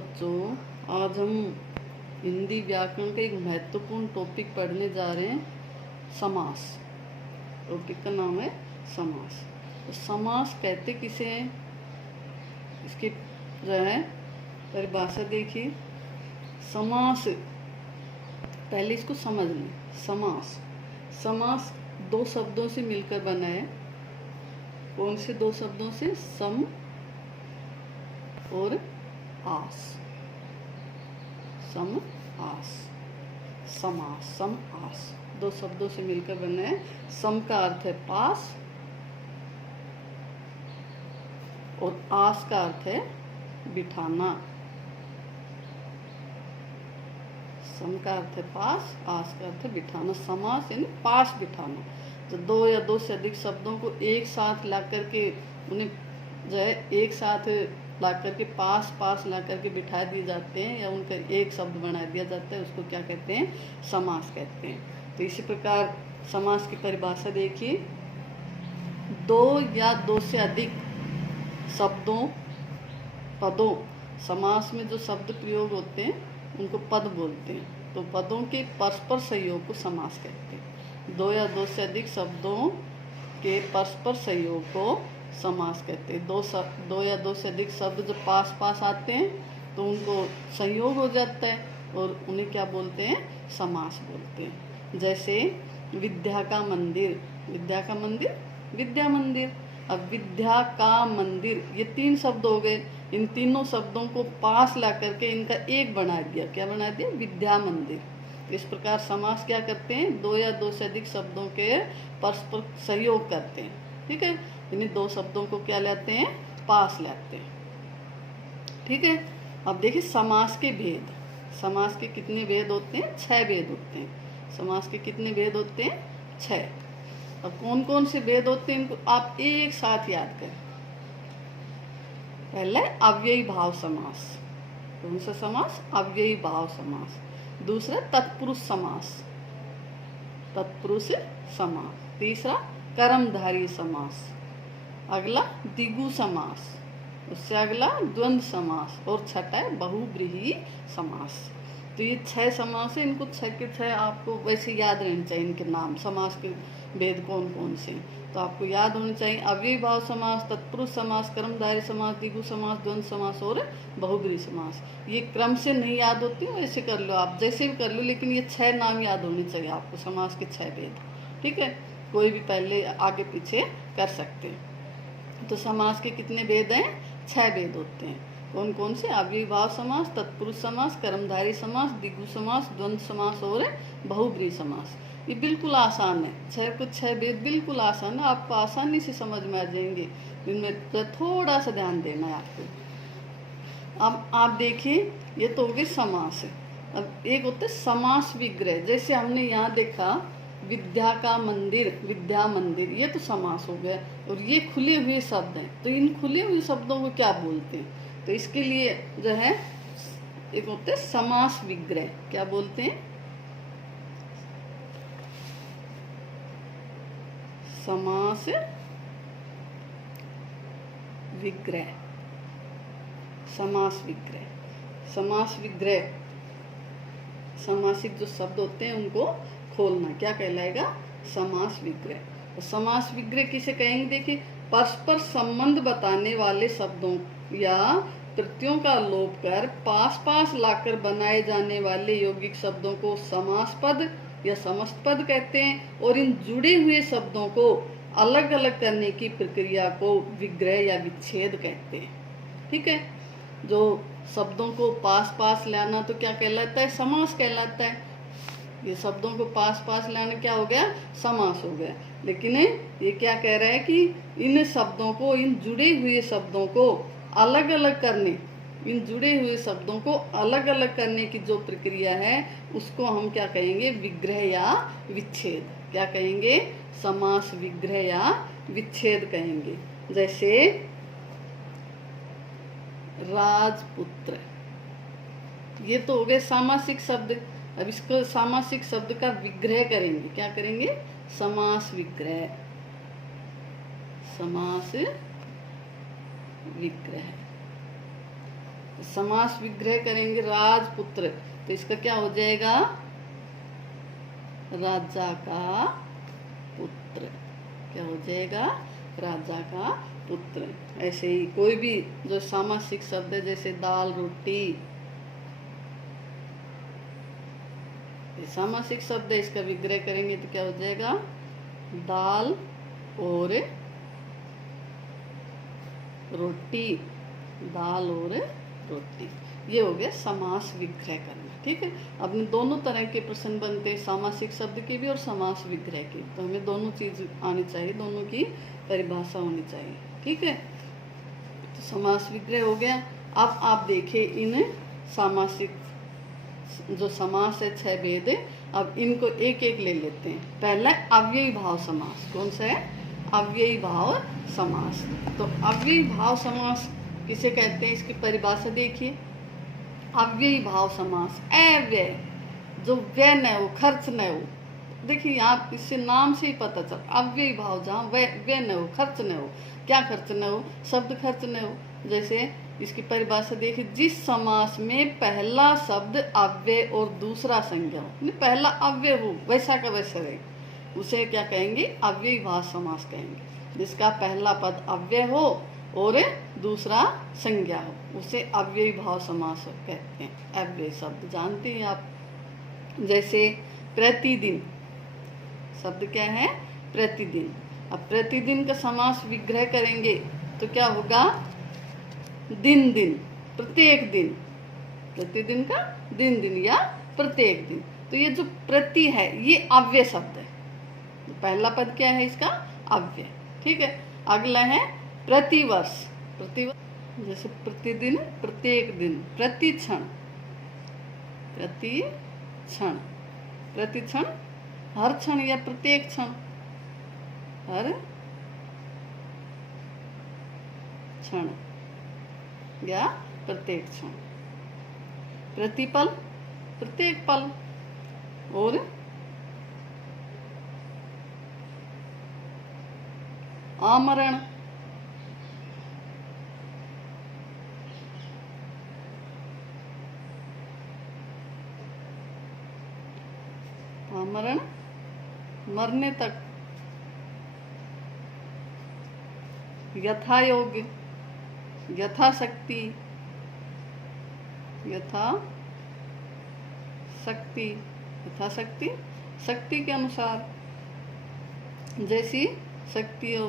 बच्चों, आज हम हिंदी व्याकरण का एक महत्वपूर्ण टॉपिक पढ़ने जा रहे हैं, समास। टॉपिक का नाम है समास। तो समास कहते किसे हैं, इसकी जो है परिभाषा देखिए। समास, पहले इसको समझ लें। समास समास दो शब्दों से मिलकर बना है। कौन से दो शब्दों से? सम और आस। सम आस, समास, सम आस दो शब्दों से मिलकर बना है। सम का अर्थ है पास और आस का अर्थ है बिठाना। सम का अर्थ है पास, आस का अर्थ है बिठाना। समास यानी पास बिठाना। तो दो या दो से अधिक शब्दों को एक साथ ला करके उन्हें जो है एक साथ ला करके पास पास ला करके बिठा दिए जाते हैं या उनका एक शब्द बना दिया जाता है, उसको क्या कहते हैं? समास कहते हैं। तो इसी प्रकार समास की परिभाषा देखिए। दो या दो से अधिक शब्दों, पदों, समास में जो शब्द प्रयोग होते हैं उनको पद बोलते हैं। तो पदों के परस्पर सहयोग को समास कहते हैं। दो या दो से अधिक शब्दों के परस्पर सहयोग को समास कहते हैं। दो या दो से अधिक शब्द जो पास पास आते हैं तो उनको संयोग हो जाता है और उन्हें क्या बोलते हैं? समास बोलते हैं। जैसे विद्या का मंदिर, विद्या का मंदिर, विद्या मंदिर। अब विद्या का मंदिर, ये तीन शब्द हो गए। इन तीनों शब्दों को पास ला करके इनका एक बना दिया। क्या बना दिया? विद्या मंदिर। इस प्रकार समास क्या करते हैं? दो या दो से अधिक शब्दों के परस्पर सहयोग करते हैं। ठीक है, इन्हीं दो शब्दों को क्या लाते हैं? पास लाते हैं। ठीक है, अब देखिए समास के भेद। समास के कितने भेद होते हैं? 6 भेद होते हैं। समास के कितने भेद होते हैं? 6। अब कौन कौन से भेद होते हैं इनको आप एक साथ याद करें। पहले अव्ययी भाव समास। कौन सा समास? अव्ययी भाव समास। दूसरा तत्पुरुष समास, तत्पुरुष समास। तीसरा कर्मधारय समास। अगला द्विगु समास। उससे अगला द्वंद्व समास और छठा है बहुव्रीहि समास। तो ये 6 समास है। इनको 6 के 6 आपको वैसे याद रहने चाहिए। इनके नाम, समास के भेद कौन कौन से, तो आपको याद होने चाहिए। अव्ययी भाव समास, तत्पुरुष समास, कर्मधारय समास, द्विगु समास, द्वंद्व समास और बहुव्रीहि समास। ये क्रम से नहीं याद होती, वैसे कर लो आप, जैसे भी कर लो, लेकिन ये 6 नाम याद होने चाहिए आपको, समास के 6 भेद। ठीक है, कोई भी पहले आगे पीछे कर सकते हैं। तो समास के कितने भेद हैं? 6 भेद होते हैं। कौन कौन से? अव्ययी भाव समास, तत्पुरुष समास, कर्मधारय समास, द्विगु समास, द्वंद्व समास और बहुव्रीहि समास। ये बिल्कुल आसान है। 6 को 6 भेद बिल्कुल आसान है, आपको आसानी से समझ में आ जाएंगे। इनमें तो थोड़ा सा ध्यान देना है आपको। अब आप देखिए, ये तो हो गए समास है। अब एक होता है समास विग्रह। जैसे हमने यहाँ देखा विद्या का मंदिर, विद्या मंदिर, ये तो समास हो गया। और ये खुले हुए शब्द हैं, तो इन खुले हुए शब्दों को क्या बोलते हैं? तो इसके लिए जो है एक होते हैं समास विग्रह। क्या बोलते हैं? समास विग्रह। समास विग्रह, समास विग्रह, समासिक जो शब्द होते हैं उनको खोलना क्या कहलाएगा? समास विग्रह। तो समास विग्रह किसे कहेंगे? देखिए, परस्पर संबंध बताने वाले शब्दों या प्रत्ययों का लोप कर पास पास लाकर बनाए जाने वाले यौगिक शब्दों को समास पद या समस्त पद कहते हैं। और इन जुड़े हुए शब्दों को अलग अलग करने की प्रक्रिया को विग्रह या विच्छेद कहते हैं। ठीक है, जो शब्दों को पास पास लाना तो क्या कहलाता है? समास कहलाता है। ये शब्दों को पास पास लाना क्या हो गया? समास हो गया। लेकिन ये क्या कह रहा है कि इन शब्दों को, इन जुड़े हुए शब्दों को अलग अलग करने, इन जुड़े हुए शब्दों को अलग अलग करने की जो प्रक्रिया है उसको हम क्या कहेंगे? विग्रह या विच्छेद। क्या कहेंगे? समास विग्रह या विच्छेद कहेंगे। जैसे राजपुत्र, ये तो हो गए सामासिक शब्द। अब इसको सामासिक शब्द का विग्रह करेंगे। क्या करेंगे? समास विग्रह, समास विग्रह। समास विग्रह करेंगे राजपुत्र, तो इसका क्या हो जाएगा? राजा का पुत्र। क्या हो जाएगा? राजा का पुत्र। ऐसे ही कोई भी जो सामासिक शब्द है, जैसे दाल रोटी, ये सामासिक शब्द है, इसका विग्रह करेंगे तो क्या हो जाएगा? दाल और रोटी, दाल और रोटी। ये हो गया समास विग्रह करना। ठीक है, अपने दोनों तरह के प्रश्न बनते हैं, सामासिक शब्द के भी और समास विग्रह के, तो हमें दोनों चीज आनी चाहिए, दोनों की परिभाषा होनी चाहिए। ठीक है, तो समास विग्रह हो गया। अब आप देखिए इन सामासिक जो समास है 6 भेद है, अब इनको एक एक ले लेते हैं। पहला अव्ययी भाव समास। कौन सा है? अव्ययी भाव समास। तो अव्ययी भाव समास किसे कहते हैं? इसकी परिभाषा देखिए। अव्ययी भाव समास, अव्यय, जो व्यय न हो, खर्च न हो। देखिए आप इससे नाम से ही पता चल, अव्ययी भाव जहाँ व्यय न हो, खर्च न हो। क्या खर्च न हो? शब्द खर्च न हो। जैसे इसकी परिभाषा देखिए, जिस समास में पहला शब्द अव्यय और दूसरा संज्ञा हो, पहला अव्यय हो वैसा का वैसा रहे, उसे क्या कहेंगे? अव्ययी भाव समास कहेंगे। जिसका पहला पद अव्यय हो और दूसरा संज्ञा हो, उसे अव्ययी भाव समास कहते हैं। अव्यय शब्द जानते हैं आप, जैसे प्रतिदिन शब्द क्या है? प्रतिदिन। अब प्रतिदिन का समास विग्रह करेंगे तो क्या होगा? दिन दिन, प्रत्येक दिन, प्रतिदिन का दिन दिन या प्रत्येक दिन। तो ये जो प्रति है ये अव्यय शब्द है, तो पहला पद क्या है इसका? अव्यय। ठीक है, अगला है प्रतिवर्ष। प्रतिवर्ष जैसे प्रतिदिन, प्रत्येक दिन, प्रतिक्षण, प्रतिक्षण, प्रतिक्षण, हर क्षण या प्रत्येक क्षण, हर क्षण या प्रत्येक क्षण। प्रतिपल, प्रत्येक पल, और आमरण, आमरण मरने तक, यथायोग्य, यथाशक्ति, यथाशक्ति, यथाशक्ति, शक्ति के अनुसार, जैसी शक्ति हो।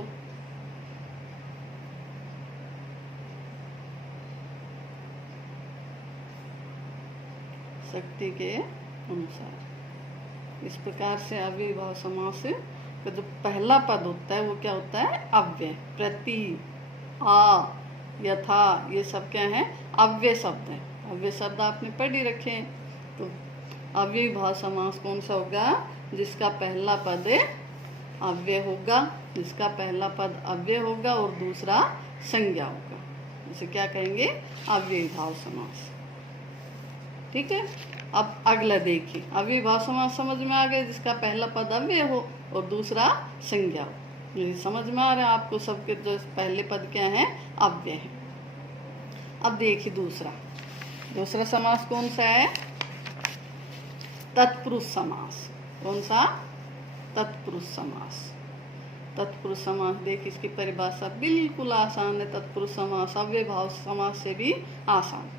शक्ति के अनुसार। इस प्रकार से अव्ययी भाव समास का जो पहला पद होता है वो क्या होता है? अव्यय। प्रति, आ, यथा, ये सब क्या है? अव्यय शब्द है। अव्यय शब्द आपने पढ़ ही रखे हैं। तो अव्ययी भाव समास कौन सा होगा? जिसका पहला पद अव्यय होगा, जिसका पहला पद अव्यय होगा और दूसरा संज्ञा होगा, इसे क्या कहेंगे? अव्ययी भाव समास। ठीक है, अब अगला देखिए, अव्ययी भाव समास समझ में आ गए, जिसका पहला पद अव्यय हो और दूसरा संज्ञा हो। ये समझ में आ रहा है आपको सबके? जो पहले पद क्या है? अव्यय है। अब देखिए दूसरा समास कौन सा है? तत्पुरुष समास। कौन सा? तत्पुरुष समास। तत्पुरुष समास देखिए, इसकी परिभाषा बिल्कुल आसान है। तत्पुरुष समास अव्ययी भाव समास से भी आसान।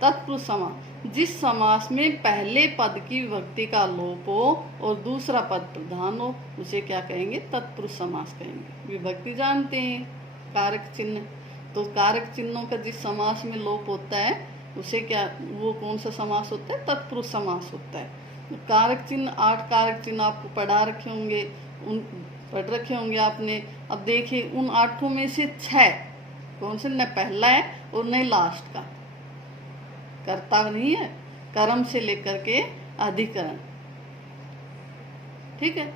तत्पुरुष समास, जिस समास में पहले पद की विभक्ति का लोप हो और दूसरा पद प्रधान हो, उसे क्या कहेंगे? तत्पुरुष समास कहेंगे। विभक्ति जानते हैं, कारक चिन्ह, तो कारक चिन्हों का जिस समास में लोप होता है उसे क्या, वो कौन सा समास होता है? तत्पुरुष समास होता है। कारक चिन्ह, 8 कारक चिन्ह आपको पढ़ा रखे होंगे, पढ़ रखे होंगे आपने। अब देखिए उन 8 में से 6 कौन से? न पहला है और न लास्ट का, कर्ता नहीं है, कर्म से लेकर के अधिकरण। ठीक है,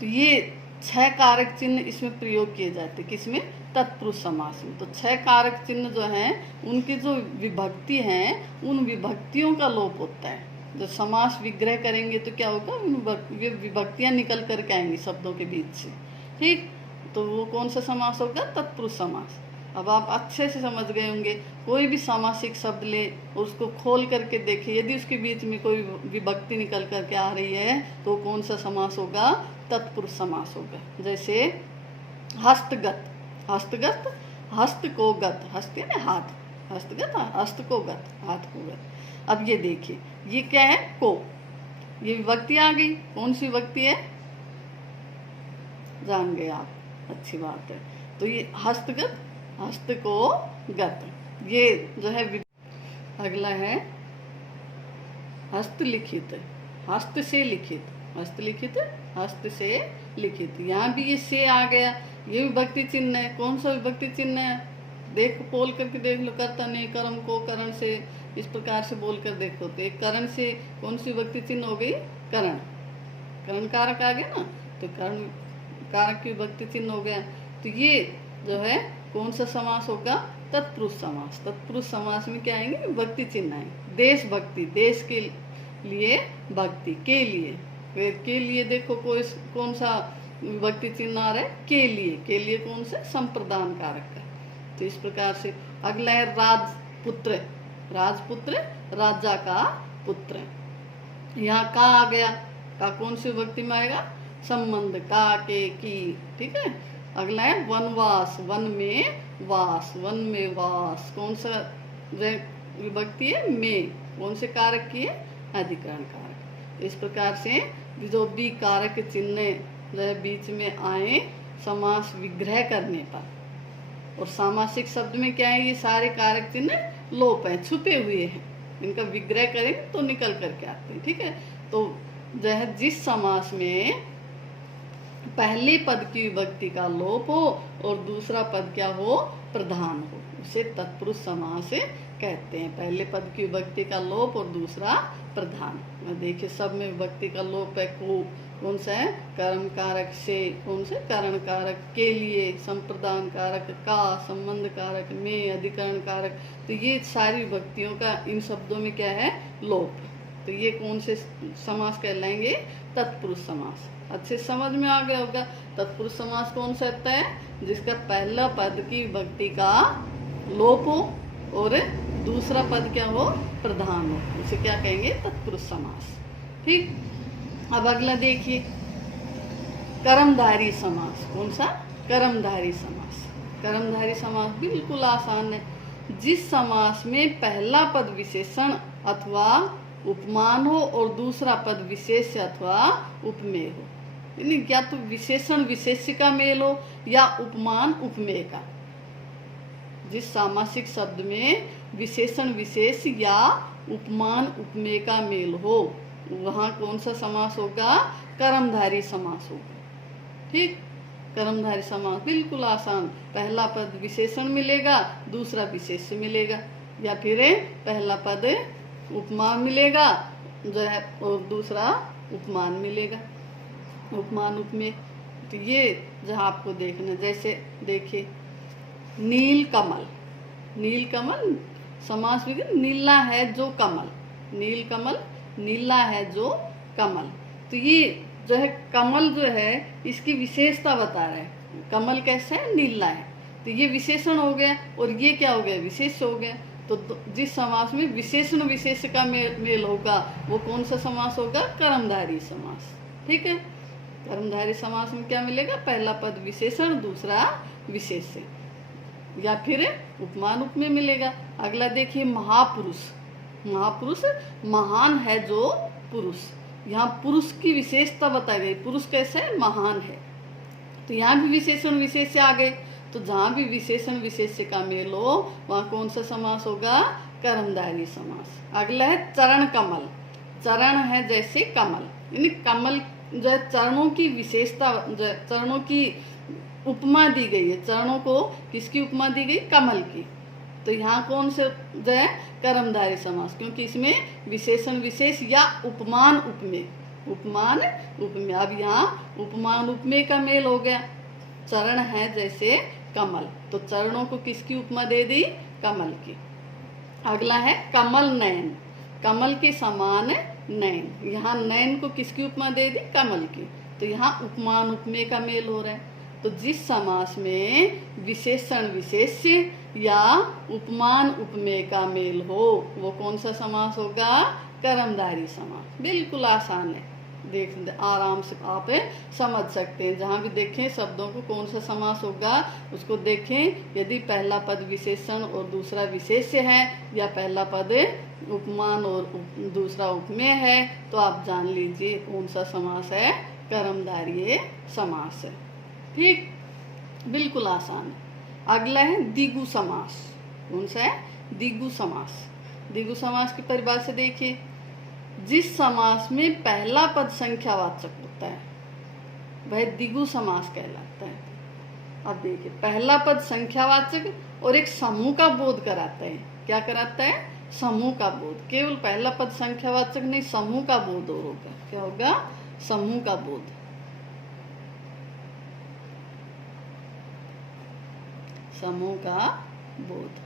तो ये 6 कारक चिन्ह इसमें प्रयोग किए जाते। किसमें? तत्पुरुष समास में। तो 6 कारक चिन्ह जो हैं उनकी जो विभक्ति हैं उन विभक्तियों का लोप होता है। जब समास विग्रह करेंगे तो क्या होगा? विभक्तियां निकल करके आएंगी शब्दों के बीच से। ठीक, तो वो कौन सा समास होगा? तत्पुरुष समास। अब आप अच्छे से समझ गए होंगे कोई भी सामासिक शब्द ले और उसको खोल करके देखे, यदि उसके बीच में कोई विभक्ति निकल करके आ रही है तो कौन सा समास होगा? तत्पुरुष समास होगा। जैसे हस्तगत, हस्तगत, हस्त को गत, हस्त यानी हाथ, हस्तगत, हस्त को गत, हाथ को गत। अब ये देखिए, ये क्या है? को, ये विभक्ति आ गई। कौन सी विभक्ति है? जान गए आप, अच्छी बात है। तो ये हस्तगत, हस्त को गत, ये जो है। अगला है हस्तलिखित, हस्त से लिखित, हस्तलिखित, हस्त से लिखित। यहाँ भी ये से आ गया, ये विभक्ति चिन्ह है। कौन सा विभक्ति चिन्ह है? देख, बोल करके देख लो। कर्ता ने कर्म को करण से, इस प्रकार से बोल कर देखो तो एक करण से कौन सी विभक्ति चिन्ह हो गई? करण, करण कारक आ गया ना, तो करण कारक की विभक्ति चिन्ह हो गया। तो ये जो है कौन सा समास होगा? तत्पुरुष समास। तत्पुरुष समास में क्या आएंगे? विभक्ति चिन्ह आएंगे। देश भक्ति, देश के लिए, भक्ति के लिए, फिर के लिए देखो कोई कौन सा विभक्ति चिन्ह आ रहा है? के लिए, के लिए कौन सा? संप्रदान कारक का। तो इस प्रकार से अगला है राजपुत्र, राजपुत्र, राजा का पुत्र। यहाँ का आ गया, का कौन सी विभक्ति में आएगा? संबंध, का, के, की, ठीक है। अगला है वनवास, वन में वास, वन में वास, कौन सा विभक्ति है? में, कौन से कारक की है? अधिकरण कारक। इस प्रकार से जो भी कारक चिन्ह जो बीच में आए समास विग्रह करने पर, और सामासिक शब्द में क्या है? ये सारे कारक चिन्ह लोप हैं, छुपे हुए हैं, इनका विग्रह करेंगे तो निकल करके आते हैं, ठीक है। तो जो है जिस समास में पहले पद की विभक्ति का लोप हो और दूसरा पद क्या हो? प्रधान हो, उसे तत्पुरुष समास कहते हैं। पहले पद की विभक्ति का लोप और दूसरा प्रधान। देखिए सब में विभक्ति का लोप है। को कौन सा है? कर्म कारक से, कौन से? करण कारक, के लिए संप्रदान कारक, का संबंध कारक, में अधिकरण कारक। तो ये सारी विभक्तियों का इन शब्दों में क्या है? लोप। तो ये कौन से समास कहलाएंगे? तत्पुरुष समास। अच्छे समझ में आ गया होगा। तत्पुरुष समास कौन सा होता है? जिसका पहला पद की विभक्ति का लोप हो और दूसरा पद क्या हो? प्रधान हो, उसे क्या कहेंगे? तत्पुरुष समास। ठीक। अब अगला देखिए, कर्मधारी समास। कौन सा? कर्मधारी समास। कर्मधारी समास बिल्कुल आसान है। जिस समास में पहला पद विशेषण अथवा उपमान हो और दूसरा पद विशेष्य अथवा उपमेय हो, यानी या तो विशेषण विशेष्य का मेल हो या उपमान उपमेय का। जिस सामासिक शब्द में विशेषण विशेष या उपमान उपमेय का मेल हो, वहाँ कौन सा समास होगा? कर्मधारी समास होगा। ठीक। कर्मधारी समास बिल्कुल आसान। पहला पद विशेषण मिलेगा, दूसरा विशेष्य मिलेगा, या फिर पहला पद उपमान मिलेगा जो है और दूसरा उपमान मिलेगा, उपमान उपमेय। तो ये जहाँ आपको देखना, जैसे देखिए नील कमल, नील कमल समास भी नीला है जो कमल, नील कमल नीला है जो कमल। तो ये जो है कमल जो है इसकी विशेषता बता रहा है, कमल कैसा है? नीला है। तो ये विशेषण हो गया और ये क्या हो गया? विशेष हो गया। तो जिस समास में विशेषण विशेष का मेल होगा वो कौन सा समास होगा? कर्मधारी समास। ठीक है। कर्मधारी समास में क्या मिलेगा? पहला पद विशेषण, दूसरा विशेष्य, या फिर उपमान उपमेय मिलेगा। अगला देखिए महापुरुष। महापुरुष महान है जो पुरुष, यहाँ पुरुष की विशेषता बताई गई। पुरुष कैसे है? महान है। तो यहाँ भी विशेषण विशेष्य आ गए। तो जहाँ भी विशेषण विशेष्य का मेल हो वहाँ कौन सा समास होगा? कर्मधारी समास। अगला है चरण कमल। चरण है जैसे कमल, यानी कमल जो चरणों की विशेषता, चरणों की उपमा दी गई है। चरणों को किसकी उपमा दी गई? कमल की। तो यहाँ कौन से जो है? कर्मधारी समास, क्योंकि इसमें विशेषण विशेष या उपमान उपमेय, उपमान उपमेय। अब यहाँ उपमान उपमेय का मेल हो गया। चरण है जैसे कमल, तो चरणों को किसकी उपमा दे दी? कमल की। अगला है कमल नयन, कमल के समान नयन। यहाँ नयन को किसकी उपमा दे दी? कमल की। तो यहाँ उपमान उपमेय का मेल हो रहा है। तो जिस समास में विशेषण विशेष्य या उपमान उपमेय का मेल हो, वो कौन सा समास होगा? कर्मधारय समास। बिल्कुल आसान है, देख आराम से आप समझ सकते हैं। जहाँ भी देखें शब्दों को कौन सा समास होगा उसको देखें। यदि पहला पद विशेषण और दूसरा विशेष्य है, या पहला पद उपमान और दूसरा उपमेय है, तो आप जान लीजिए कौन सा समास है? कर्मधारय समास है। ठीक, बिल्कुल आसान है। अगला है द्विगु समास। कौन सा है? द्विगु समास। द्विगु समास की परिभाषा देखिए, जिस समास में पहला पद संख्यावाचक होता है वह द्विगु समास कहलाता है। अब देखिए, पहला पद संख्यावाचक और एक समूह का बोध कराता है। क्या कराता है? समूह का बोध। केवल पहला पद संख्यावाचक नहीं, समूह का बोध और होगा। क्या होगा? समूह का बोध। समूह का बोध।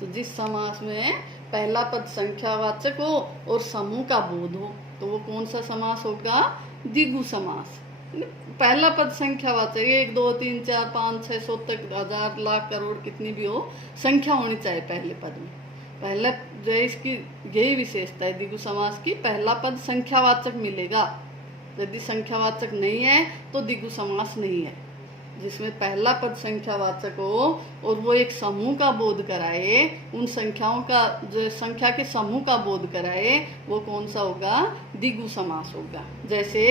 तो जिस समास में पहला पद संख्यावाचक हो और समूह का बोध हो, तो वो कौन सा समास होगा? द्विगु समास। पहला पद संख्यावाचक, 1 2 3 4 5 6 100 तक, 1000 लाख करोड़ कितनी भी हो, संख्या होनी चाहिए पहले पद में। पहला जो इसकी यही विशेषता है द्विगु समास की, पहला पद संख्यावाचक मिलेगा। यदि संख्यावाचक नहीं है तो द्विगु समास नहीं है। जिसमें पहला पद संख्यावाचक हो और वो एक समूह का बोध कराए, उन संख्याओं का जो संख्या के समूह का बोध कराए, वो कौन सा होगा? द्विगु समास होगा। जैसे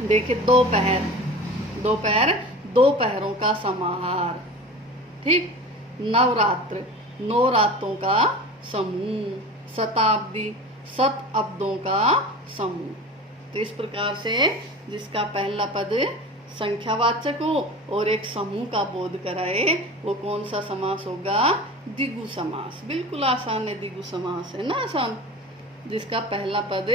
देखिए, दोपहर, दोपहर, दो पहरों का समाहार। ठीक, नवरात्र, 9 रातों का समूह। शताब्दी, 7 अब्दों का समूह। तो इस प्रकार से जिसका पहला पद संख्यावाचक हो और एक समूह का बोध कराए, वो कौन सा समास होगा? द्विगु समास। बिल्कुल आसान है, द्विगु समास है ना, आसान। जिसका पहला पद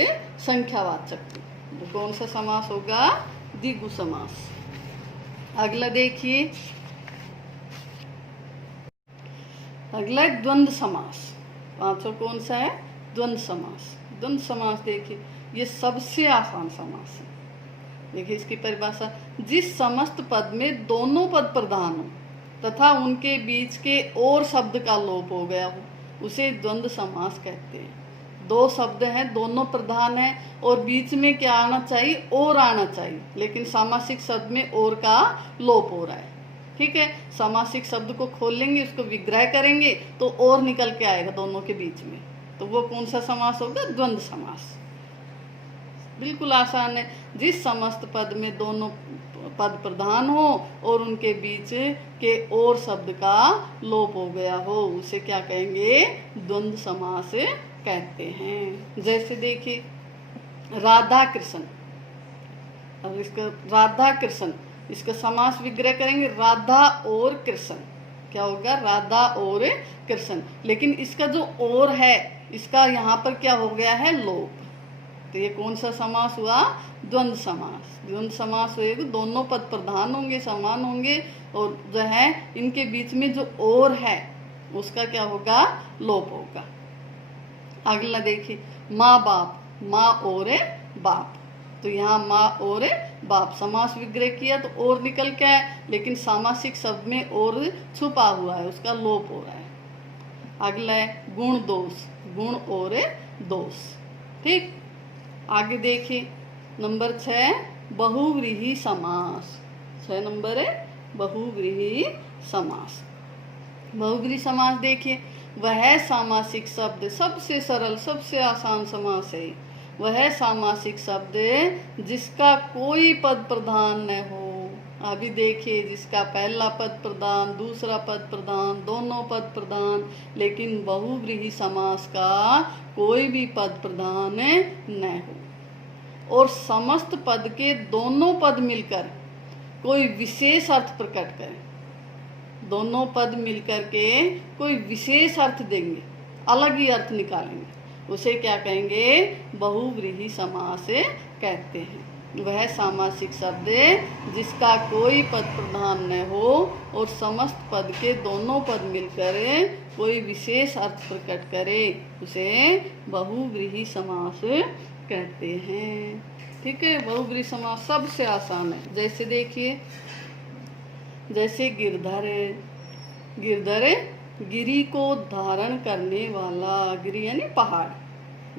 संख्यावाचक हो, वो कौन सा समास होगा? द्विगु समास। अगला देखिए, अगला है द्वंद्व समास। पांचों कौन सा है? द्वंद्व समास। द्वंद्व समास देखिए, ये सबसे आसान समास है। देखिए इसकी परिभाषा, जिस समस्त पद में दोनों पद प्रधान हो तथा उनके बीच के और शब्द का लोप हो गया हो, उसे द्वंद्व समास कहते हैं। दो शब्द हैं, दोनों प्रधान हैं और बीच में क्या आना चाहिए? और आना चाहिए, लेकिन सामासिक शब्द में और का लोप हो रहा है। ठीक है, सामासिक शब्द को खोलेंगे, उसको विग्रह करेंगे तो और निकल के आएगा दोनों के बीच में, तो वो कौन सा समास होगा? द्वंद्व समास। बिल्कुल आसान है। जिस समस्त पद में दोनों पद प्रधान हो और उनके बीच के और शब्द का लोप हो गया हो, उसे क्या कहेंगे? द्वंद्व समास कहते हैं। जैसे देखिए, राधा कृष्ण। अब इसका राधा कृष्ण, इसका समास विग्रह करेंगे, राधा और कृष्ण। क्या होगा? राधा और कृष्ण। लेकिन इसका जो और है, इसका यहाँ पर क्या हो गया है? लोप। तो ये कौन सा समास हुआ? द्वंद्व समास। द्वंद्व समास होएगा, दोनों पद प्रधान होंगे, समान होंगे, और जो है इनके बीच में जो और है उसका क्या होगा? लोप होगा। अगला देखिए, माँ बाप, माँ और बाप। तो यहाँ माँ और बाप समास विग्रह किया तो और निकल के आए, लेकिन सामासिक शब्द में और छुपा हुआ है, उसका लोप हो रहा है। अगला है गुण दोष, गुण और दोष। ठीक, आगे देखिए नंबर 6, बहुव्रीहि समास। 6 नंबर है बहुव्रीहि समास। बहुव्रीहि समास देखिए, वह सामासिक शब्द, सबसे सरल सबसे आसान समास है। वह सामासिक शब्द जिसका कोई पद प्रधान न हो। अभी देखिए, जिसका पहला पद प्रधान, दूसरा पद प्रधान, दोनों पद प्रधान, लेकिन बहुव्रीहि समास का कोई भी पद प्रधान न हो और समस्त पद के दोनों पद मिलकर कोई विशेष अर्थ प्रकट करें। दोनों पद मिलकर के कोई विशेष अर्थ देंगे, अलग ही अर्थ निकालेंगे, उसे क्या कहेंगे? बहुव्रीहि समास कहते हैं। वह सामासिक शब्द जिसका कोई पद प्रधान न हो और समस्त पद के दोनों पद मिलकर कोई विशेष अर्थ प्रकट करे, उसे बहुव्रीहि समास कहते हैं। ठीक है, बहुव्रीहि समास सबसे आसान है। जैसे देखिए, जैसे गिरधर, गिरधर गिरी को धारण करने वाला, गिरी यानी पहाड़,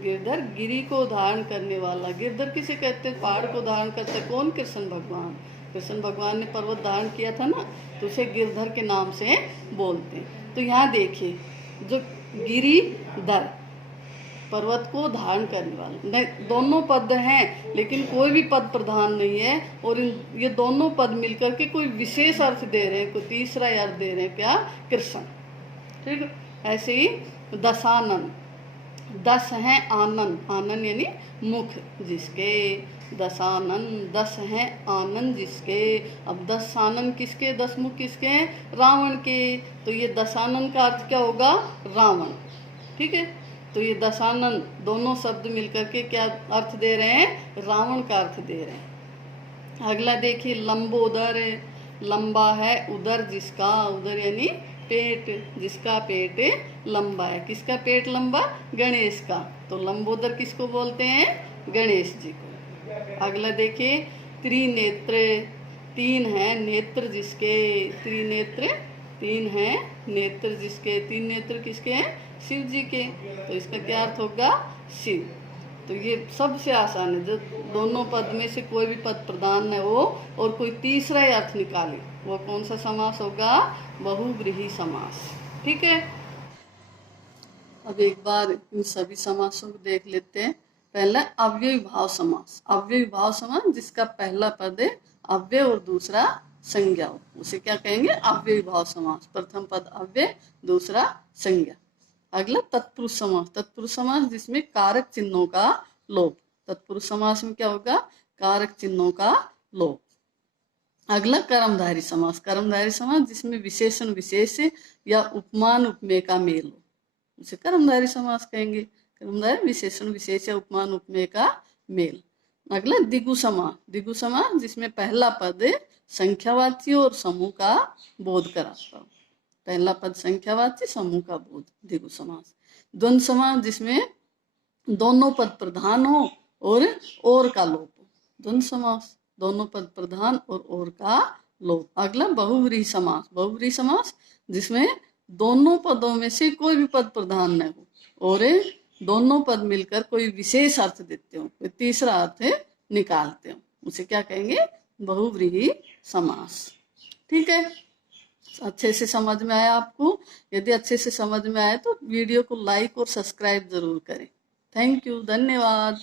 गिरधर गिरी को धारण करने वाला। गिरधर किसे कहते हैं? पहाड़ को धारण करते हैं। कौन? कृष्ण भगवान। कृष्ण भगवान ने पर्वत धारण किया था ना, तो उसे गिरधर के नाम से बोलते हैं। तो यहाँ देखिए, जो गिरिधर पर्वत को धारण करने वाला, नहीं दोनों पद हैं लेकिन कोई भी पद प्रधान नहीं है, और ये दोनों पद मिलकर के कोई विशेष अर्थ दे रहे हैं, कोई तीसरा अर्थ दे रहे हैं। क्या? कृष्ण। ठीक है। ऐसे ही दशानन, दस हैं आनंद, आनंद यानी मुख जिसके, दशानन, दस हैं आनंद जिसके। अब दस आनंद किसके, दस मुख किसके हैं? रावण के। तो ये दशानन का अर्थ क्या होगा? रावण। ठीक है। तो ये दशानन दोनों शब्द मिलकर के क्या अर्थ दे रहे हैं? रावण का अर्थ दे रहे हैं। अगला देखिए, लंबोदर, लंबा है उदर जिसका, उदर यानी पेट, जिसका पेट लंबा है। किसका पेट लंबा? गणेश का। तो लंबोदर किसको बोलते हैं? गणेश जी को। अगला देखिए, त्रिनेत्र, तीन है नेत्र जिसके, त्रिनेत्र तीन हैं नेत्र जिसके, तीन नेत्र किसके हैं? शिव जी के। तो इसका क्या अर्थ होगा? शिव। तो ये सबसे आसान है, जो दोनों पद में से कोई भी पद प्रधान है वो, और कोई तीसरा ही अर्थ निकाले, वो कौन सा समास होगा? बहुव्रीहि समास। ठीक है। अब एक बार इन सभी समासों को देख लेते हैं। पहला अव्ययी भाव समास। अव्ययी भाव समास जिसका पहला पद है अव्यय और दूसरा संज्ञा हो, उसे क्या कहेंगे? अव्ययी भाव समास। प्रथम पद अव्यय, दूसरा संज्ञा। अगला तत्पुरुष समास। तत्पुरुष समास जिसमें कारक चिन्हों का लोप। तत्पुरुष समास में क्या होगा? कारक चिन्हों का लोप। अगला कर्मधारी समास। कर्मधारी समास जिसमें विशेषण विशेष या उपमान उपमेय का मेल हो, उसे कर्मधारी समास कहेंगे। कर्मधारी विशेषण विशेष या उपमान उपमेय का मेल। अगला द्विगु समास। द्विगु समास जिसमें पहला पद संख्यावाची और समूह का बोध कराता हो। पहला पद संख्यावाची, समूह का बोध, द्विगु समास। द्वंद्व समास जिसमें दोनों पद प्रधान हो और का लोप हो। द्वंद्व समास, दोनों पद प्रधान और का लोप। अगला बहुव्रीहि समास। बहुव्रीहि समास जिसमें दोनों पदों में से कोई भी पद प्रधान न हो और दोनों पद मिलकर कोई विशेष अर्थ देते हो, कोई तीसरा अर्थ निकालते हो, उसे क्या कहेंगे? बहुव्रीहि समास। ठीक है। अच्छे से समझ में आया आपको? यदि अच्छे से समझ में आए तो वीडियो को लाइक और सब्सक्राइब जरूर करें। थैंक यू, धन्यवाद।